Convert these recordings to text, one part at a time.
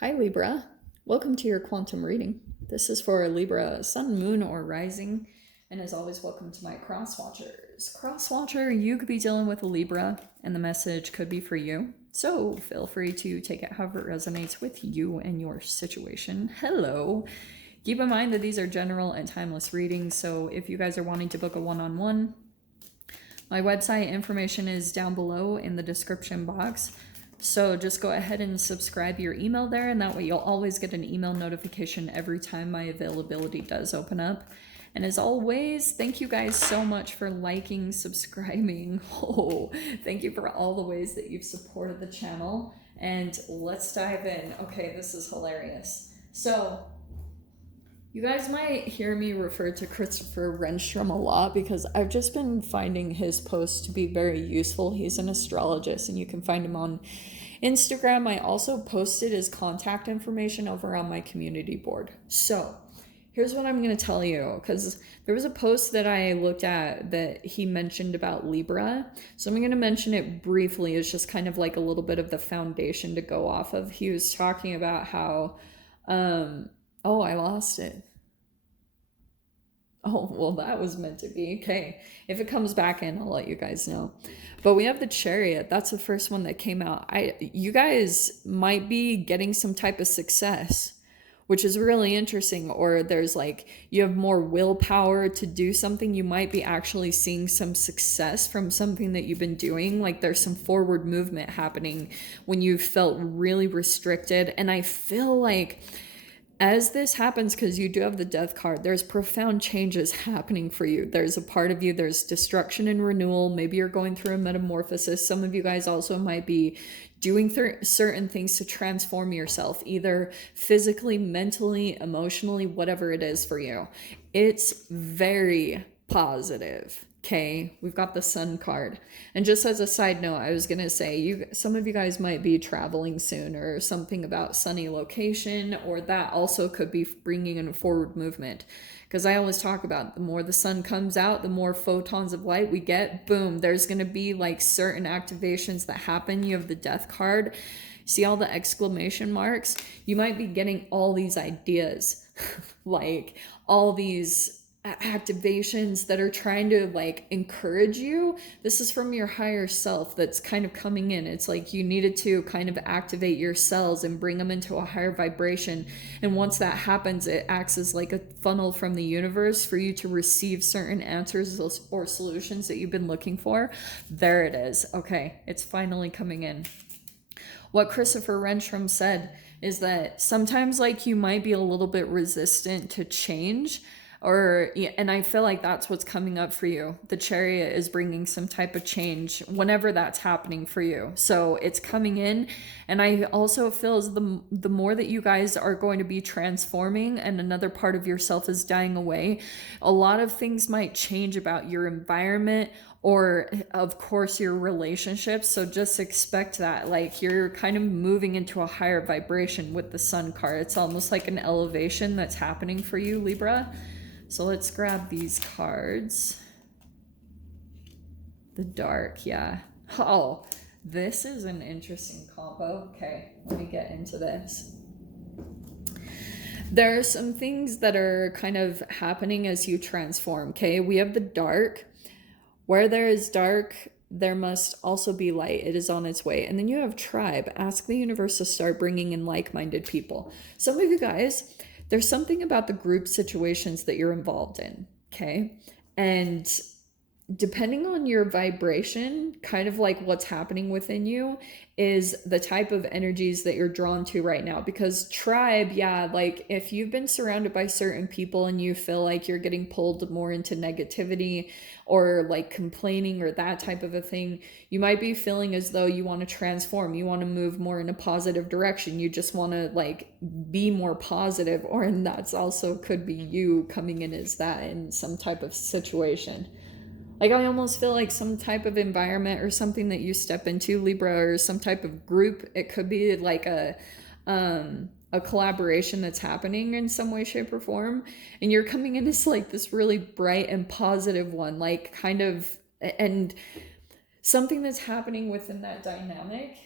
Hi Libra, welcome to your quantum reading. This is for Libra Sun, Moon, or Rising, and as always, welcome to my cross watchers. Cross watcher, you could be dealing with a Libra, and the message could be for you. So feel free to take it however it resonates with you and your situation. Hello. Keep in mind that these are general and timeless readings, so if you guys are wanting to book a one-on-one, my website information is down below in the description box. So just go ahead and subscribe your email there, and that way you'll always get an email notification every time my availability does open up. And as always, thank you guys so much for liking, subscribing. Oh, thank you for all the ways that you've supported the channel. And let's dive in. Okay, this is hilarious. So you guys might hear me refer to Christopher Renstrom a lot because I've just been finding his posts to be very useful. He's an astrologist and you can find him on Instagram. I also posted his contact information over on my community board. So here's what I'm going to tell you, because there was a post that I looked at that he mentioned about Libra. So I'm going to mention it briefly. It's just kind of like a little bit of the foundation to go off of. He was talking about how, oh, I lost it. Oh, well, that was meant to be. Okay. If it comes back in, I'll let you guys know. But we have the Chariot. That's the first one that came out. You guys might be getting some type of success, which is really interesting. Or there's like, you have more willpower to do something. You might be actually seeing some success from something that you've been doing. Like there's some forward movement happening when you felt really restricted. And I feel like as this happens, because you do have the Death card, there's profound changes happening for you. There's a part of you, there's destruction and renewal. Maybe you're going through a metamorphosis. Some of you guys also might be doing certain things to transform yourself, either physically, mentally, emotionally, whatever it is for you. It's very positive. Okay, we've got the Sun card. And just as a side note, I was gonna say, some of you guys might be traveling soon, or something about sunny location, or that also could be bringing in a forward movement. Because I always talk about the more the sun comes out, the more photons of light we get. Boom, there's gonna be like certain activations that happen. You have the Death card. See all the exclamation marks? You might be getting all these ideas, like all these activations that are trying to like encourage you. This is from your higher self that's kind of coming in. It's like you needed to kind of activate your cells and bring them into a higher vibration. And once that happens, it acts as like a funnel from the universe for you to receive certain answers or solutions that you've been looking for. There it is. Okay, it's finally coming in. What Christopher Renstrom said is that sometimes like you might be a little bit resistant to change, and I feel like that's what's coming up for you. The Chariot is bringing some type of change whenever that's happening for you. So it's coming in, and I also feel as the more that you guys are going to be transforming and another part of yourself is dying away, a lot of things might change about your environment, or of course your relationships. So just expect that, like, you're kind of moving into a higher vibration with the Sun card. It's almost like an elevation that's happening for you, Libra. So let's grab these cards. The Dark, yeah. Oh, this is an interesting combo. Okay, let me get into this. There are some things that are kind of happening as you transform, okay? We have the Dark. Where there is dark, there must also be light. It is on its way. And then you have Tribe. Ask the universe to start bringing in like-minded people. Some of you guys, there's something about the group situations that you're involved in, okay? And depending on your vibration, kind of like what's happening within you is the type of energies that you're drawn to right now. Because Tribe, yeah, like if you've been surrounded by certain people and you feel like you're getting pulled more into negativity or like complaining or that type of a thing, you might be feeling as though you want to transform, you want to move more in a positive direction, you just want to like be more positive. Or, and that's also could be you coming in as that in some type of situation. Like I almost feel like some type of environment or something that you step into, Libra, or some type of group. It could be like a collaboration that's happening in some way, shape, or form, and you're coming in as like this really bright and positive one, like kind of, and something that's happening within that dynamic.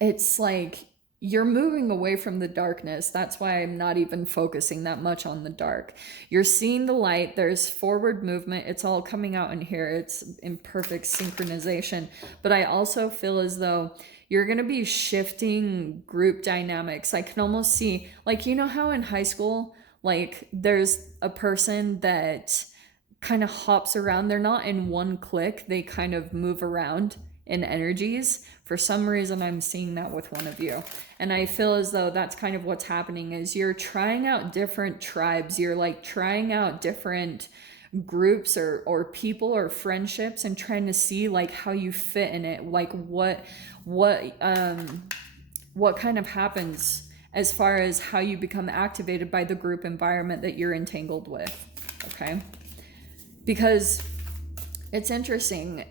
It's like you're moving away from the darkness. That's why I'm not even focusing that much on the dark. You're seeing the light. There's forward movement. It's all coming out in here. It's in perfect synchronization. But I also feel as though you're going to be shifting group dynamics. I can almost see, like, you know how in high school, like, there's a person that kind of hops around. They're not in one clique, they kind of move around in energies. For some reason, I'm seeing that with one of you. And I feel as though that's kind of what's happening is you're trying out different tribes. You're like trying out different groups or people or friendships and trying to see like how you fit in it. Like what kind of happens as far as how you become activated by the group environment that you're entangled with. Okay? Because it's interesting.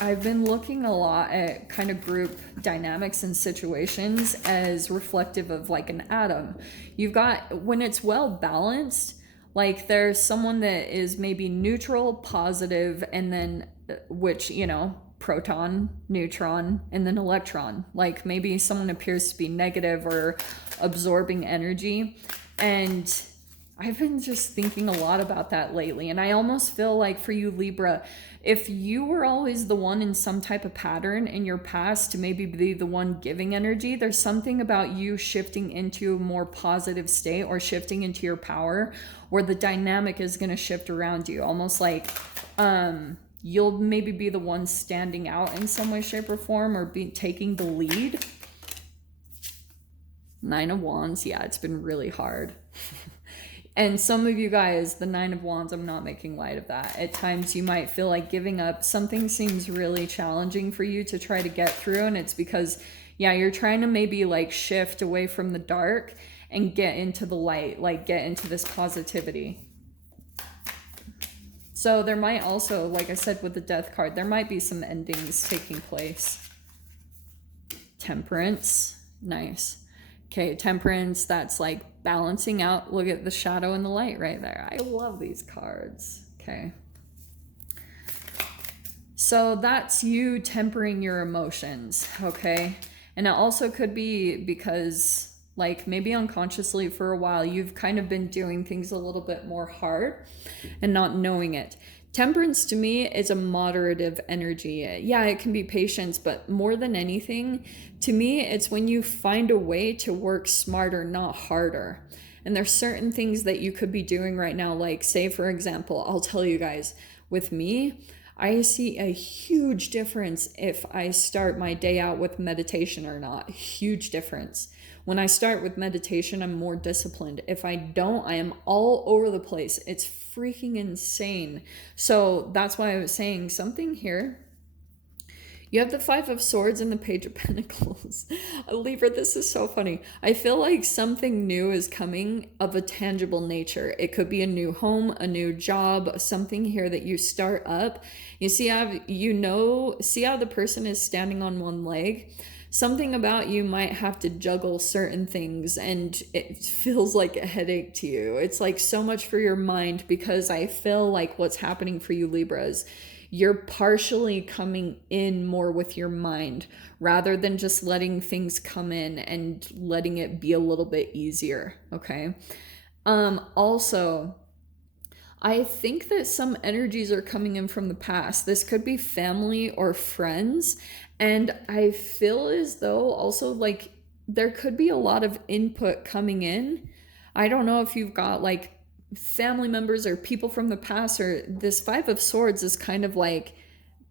I've been looking a lot at kind of group dynamics and situations as reflective of like an atom. You've got, when it's well balanced, like there's someone that is maybe neutral, positive, and then which, you know, proton, neutron, and then electron. Like maybe someone appears to be negative or absorbing energy. And I've been just thinking a lot about that lately. And I almost feel like for you, Libra, if you were always the one in some type of pattern in your past to maybe be the one giving energy, there's something about you shifting into a more positive state or shifting into your power where the dynamic is going to shift around you. Almost like you'll maybe be the one standing out in some way, shape, or form or be taking the lead. Nine of Wands. Yeah, it's been really hard. And some of you guys, the Nine of Wands, I'm not making light of that. At times you might feel like giving up. Something seems really challenging for you to try to get through. And it's because, yeah, you're trying to maybe like shift away from the dark and get into the light, like get into this positivity. So there might also, like I said with the Death card, there might be some endings taking place. Temperance. Nice. Okay, Temperance, that's like balancing out. Look at the shadow and the light right there. I love these cards. Okay. So that's you tempering your emotions, okay? And it also could be because, like, maybe unconsciously for a while, you've kind of been doing things a little bit more hard and not knowing it. Temperance to me is a moderative energy. Yeah, it can be patience, but more than anything, to me, it's when you find a way to work smarter, not harder. And there's certain things that you could be doing right now, like say, for example, I'll tell you guys, with me, I see a huge difference if I start my day out with meditation or not. Huge difference. When I start with meditation, I'm more disciplined. If I don't, I am all over the place. It's freaking insane. So that's why I was saying something here. You have the Five of Swords and the Page of Pentacles. Libra, this is so funny. I feel like something new is coming of a tangible nature. It could be a new home, a new job, something here that you start up. You see how, see how the person is standing on one leg? Something about you might have to juggle certain things and it feels like a headache to you. It's like so much for your mind, because I feel like what's happening for you, Libras, you're partially coming in more with your mind rather than just letting things come in and letting it be a little bit easier, okay? Also, I think that some energies are coming in from the past. This could be family or friends. And I feel as though also like there could be a lot of input coming in. I don't know if you've got like family members or people from the past, or this Five of Swords is kind of like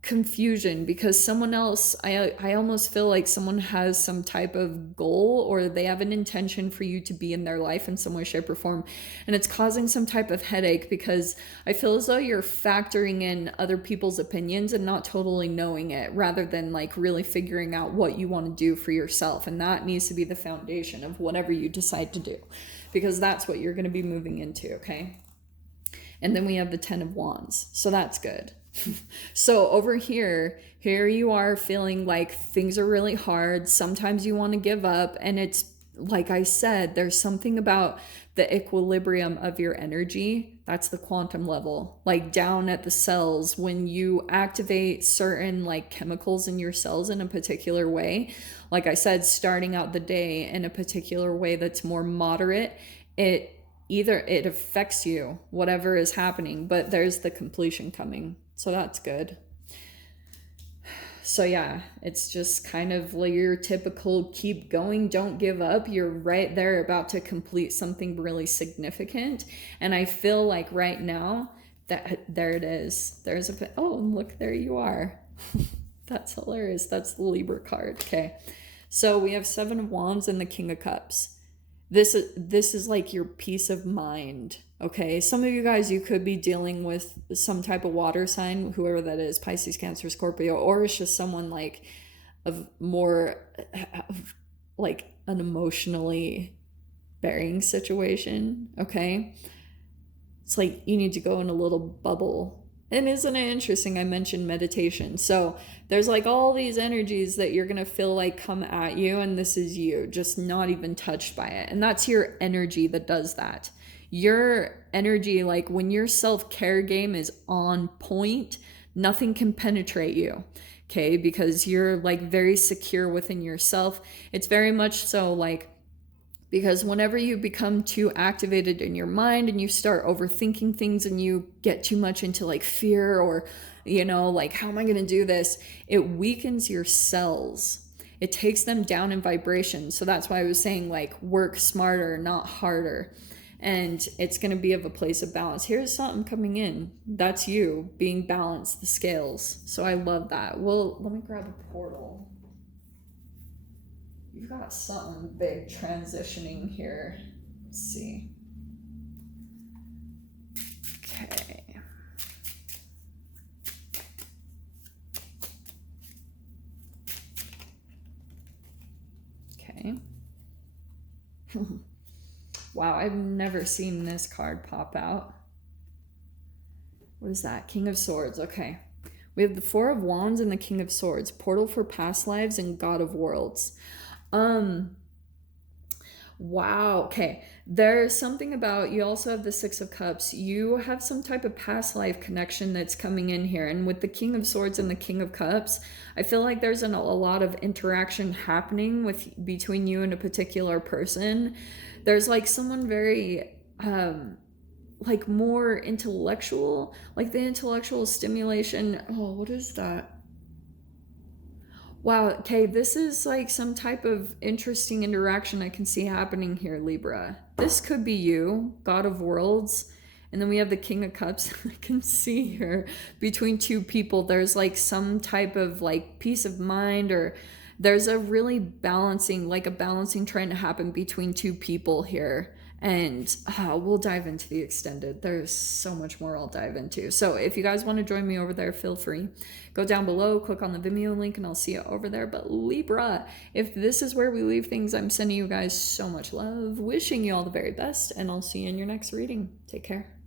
confusion because someone else, I almost feel like someone has some type of goal or they have an intention for you to be in their life in some way, shape, or form, and it's causing some type of headache because I feel as though you're factoring in other people's opinions and not totally knowing it, rather than like really figuring out what you want to do for yourself. And that needs to be the foundation of whatever you decide to do, because that's what you're going to be moving into, okay? And then we have the Ten of Wands, so that's good. So over here you are feeling like things are really hard. Sometimes you want to give up, and it's like I said, there's something about the equilibrium of your energy. That's the quantum level. Like down at the cells, when you activate certain like chemicals in your cells in a particular way, like I said, starting out the day in a particular way that's more moderate, it affects you, whatever is happening, but there's the completion coming. So that's good. So yeah, it's just kind of like your typical keep going, don't give up. You're right there about to complete something really significant. And I feel like right now that there it is. There's a, oh, look, there you are. That's hilarious. That's the Libra card. Okay. So we have 7 of Wands and the King of Cups. This is like your peace of mind. Okay, some of you guys, you could be dealing with some type of water sign, whoever that is, Pisces, Cancer, Scorpio, or it's just someone like of more like an emotionally bearing situation. Okay, it's like you need to go in a little bubble. And isn't it interesting? I mentioned meditation. So there's like all these energies that you're going to feel like come at you, and this is you, just not even touched by it. And that's your energy that does that. Your energy, like when your self-care game is on point, nothing can penetrate you. Okay, because you're like very secure within yourself. It's very much so like, because whenever you become too activated in your mind and you start overthinking things and you get too much into like fear or, you know, like, how am I going to do this? It weakens your cells. It takes them down in vibration. So that's why I was saying like work smarter, not harder. And it's going to be of a place of balance. Here's something coming in. That's you being balanced, the scales. So I love that. Well, let me grab a portal. You've got something big transitioning here. Let's see. Okay. Okay. Wow, I've never seen this card pop out. What is that? King of Swords. Okay. We have the 4 of Wands and the King of Swords. Portal for past lives and God of Worlds. Wow. Okay. There's something about, you also have the 6 of Cups. You have some type of past life connection that's coming in here. And with the King of Swords and the King of Cups, I feel like there's a lot of interaction happening between you and a particular person. There's like someone very, like more intellectual, like the intellectual stimulation. Oh, what is that? Wow, okay, this is like some type of interesting interaction I can see happening here, Libra. This could be you, God of Worlds, and then we have the King of Cups. I can see here between 2 people, there's like some type of like peace of mind, or there's a really balancing, like a balancing trying to happen between 2 people here. And we'll dive into the extended. There's so much more I'll dive into. So if you guys want to join me over there, feel free. Go down below, click on the Vimeo link, and I'll see you over there. But Libra, if this is where we leave things, I'm sending you guys so much love, wishing you all the very best, and I'll see you in your next reading. Take care.